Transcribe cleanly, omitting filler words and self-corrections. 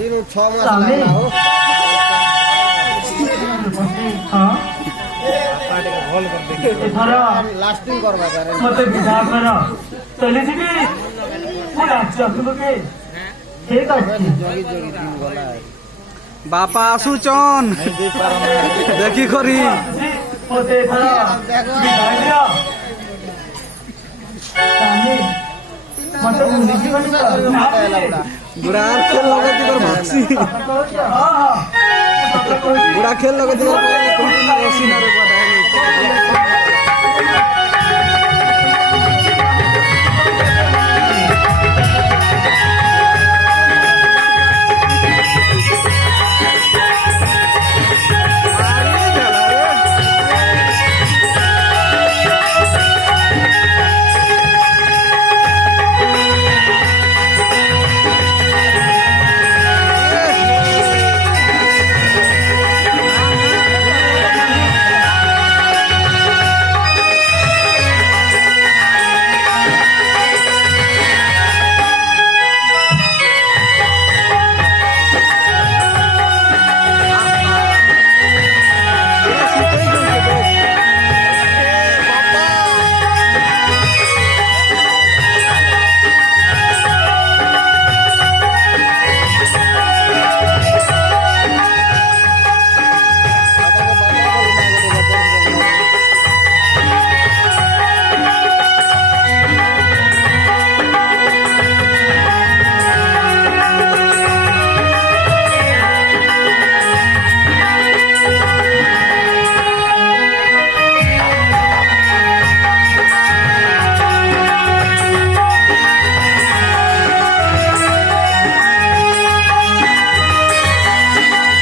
continue 6 मास लागला हो हां काटे के होल कर दे एथरा लास्टिंग करबा करे मते विदा कर चली जी पूरा चकलो के ठीक अछि जोगी जोगी दिन गला है बापा आसुचन देखी करी मते एथरा विदा सामने मते निजी बनी बुढ़ा खेल लगे तिकर भागसी हां हां बुढ़ा खेल लगे तिकर कंटिन्यू रसी ना रे बड़ा